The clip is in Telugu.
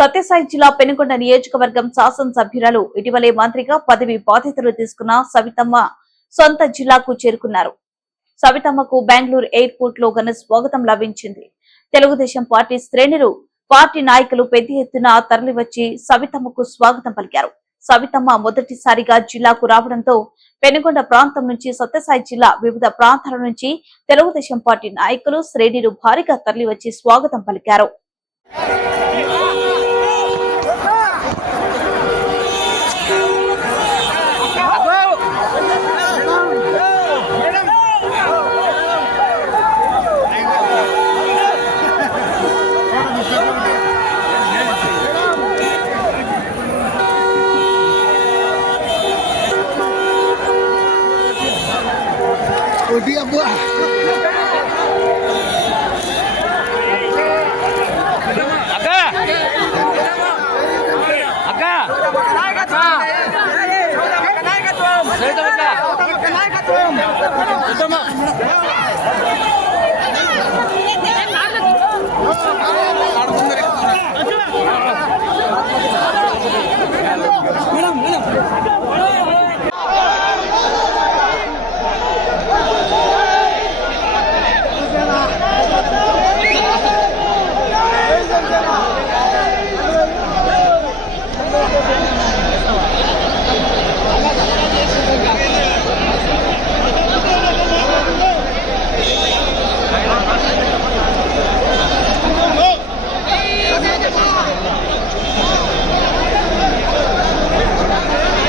సత్యసాయి జిల్లా పెనుకొండ నియోజకవర్గం శాసనసభ్యురాలు ఇటీవలే మంత్రిగా పదవి బాధ్యతలు తీసుకున్న సవితమ్మ సొంత జిల్లాకు చేరుకున్నారు. సవితమ్మకు బెంగళూరు ఎయిర్పోర్ట్ లో ఘన స్వాగతం లభించింది. తెలుగుదేశం పార్టీ శ్రేణులు, పార్టీ నాయకులు పెద్ద ఎత్తున తరలివచ్చి సవితమ్మకు స్వాగతం పలికారు. సవితమ్మ మొదటిసారిగా జిల్లాకు రావడంతో పెనుకొండ ప్రాంతం నుంచి సత్యసాయి జిల్లా వివిధ ప్రాంతాల నుంచి తెలుగుదేశం పార్టీ నాయకులు, శ్రేణులు భారీగా తరలివచ్చి స్వాగతం పలికారు. Dia buah. Agak.